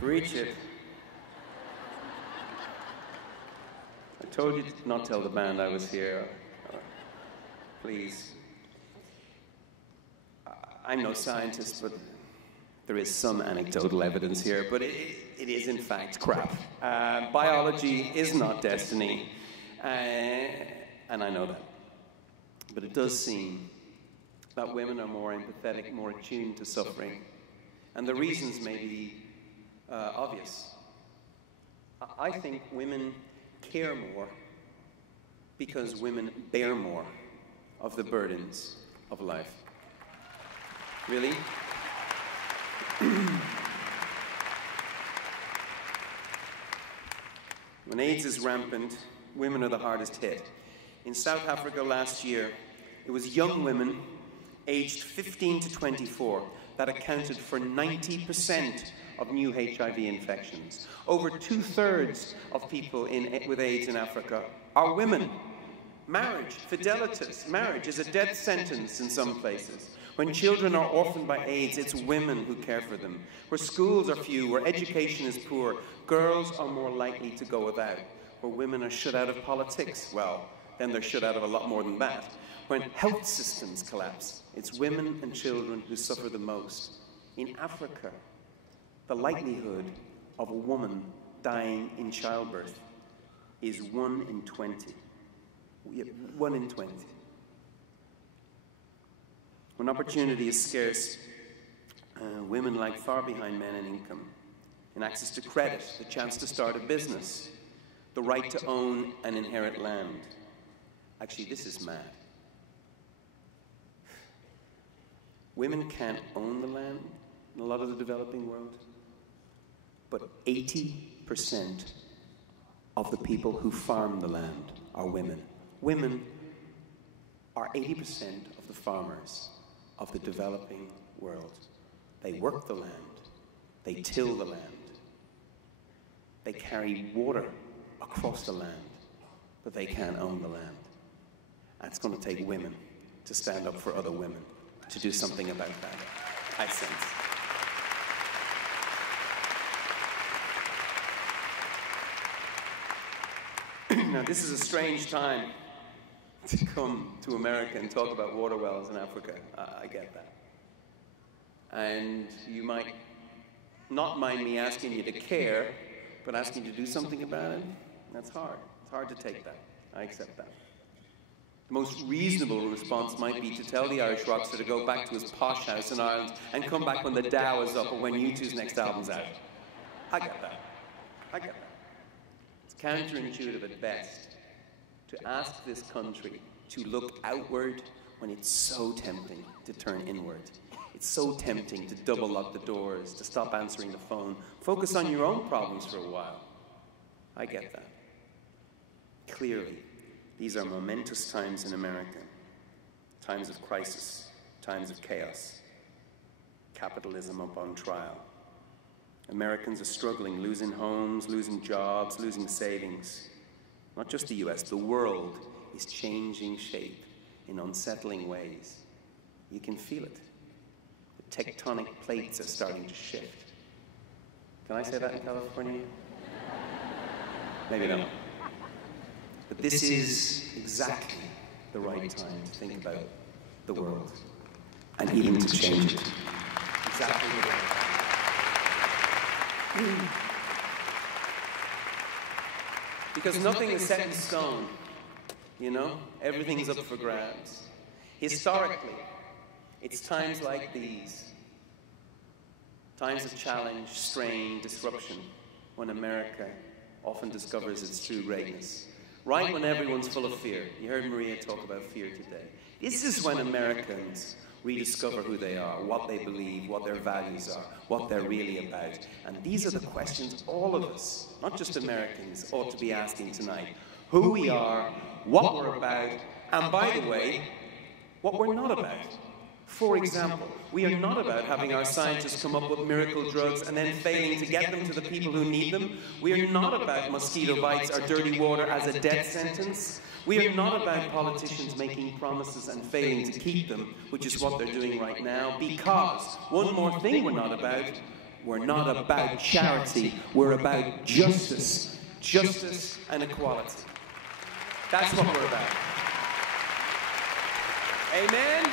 Preach it. I told you to not tell the band I was here. Please. I'm no scientist, but there is some anecdotal evidence here, but it is in fact crap. Biology is not destiny, and I know that. But it does seem that women are more empathetic, more attuned to suffering, and the reasons may be obvious. I think women care more because women bear more of the burdens of life. Really? When AIDS is rampant, women are the hardest hit. In South Africa last year, it was young women aged 15 to 24 that accounted for 90% of new HIV infections. Over 2/3 of people with AIDS in Africa are women. Fidelitas, marriage is a death sentence in some places. When children are orphaned by AIDS, it's women who care for them. Where schools are few, where education is poor, girls are more likely to go without. Where women are shut out of politics, well, then they're shut out of a lot more than that. When health systems collapse, it's women and children who suffer the most. In Africa, the likelihood of a woman dying in childbirth is 1 in 20. 1 in 20. When opportunity is scarce, women lag far behind men in income, in access to credit, the chance to start a business, the right to own and inherit land. Actually, this is mad. Women can't own the land in a lot of the developing world, but 80% of the people who farm the land are women. Women are 80% of the farmers of the developing world. They work the land, they till the land, they carry water across the land, but they can't own the land. And it's going to take women to stand up for other women, to do something about that, I sense. Now, this is a strange time to come to America and talk about water wells in Africa. I get that. And you might not mind me asking you to care, but asking you to do something about it, that's hard. It's hard to take that. I accept that. The most reasonable response might be to tell the Irish rockstar to go back to his posh house in Ireland and come back when the Dow is up or when U2's next album's out. I get that. I get that. It's counterintuitive at best to ask this country to look outward when it's so tempting to turn inward. It's so tempting to double lock the doors, to stop answering the phone. Focus on your own problems for a while. I get that. Clearly, these are momentous times in America. Times of crisis, times of chaos. Capitalism up on trial. Americans are struggling, losing homes, losing jobs, losing savings. Not just the US, the world is changing shape in unsettling ways. You can feel it. The tectonic plates are starting to shift. Can I say that in California? Maybe not. But this is exactly the right time to think about the world and even to change it. Exactly the right time. Because nothing is set in stone, you know? Everything's up for grabs. Historically, it's times like these, times of challenge, strain, disruption, when America often discovers its true greatness. Right when everyone's full of fear. You heard Maria talk about fear today. This is when Americans rediscover who they are, what they believe, what their values are, what they're really about. And these are the questions all of us, not just Americans, ought to be asking tonight. Who we are, what we're about, and by the way, what we're not about. For example, we are not about having our scientists come up with miracle drugs and then failing to get them to the people who need them. We are not about mosquito bites or dirty water as a death sentence. We are not about politicians making promises and failing to keep them, which is what they're doing right now, because one more thing we're not about, We're not about charity. We're about justice. Justice and equality. That's what we're about. Amen?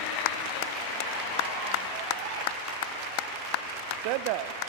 Said that.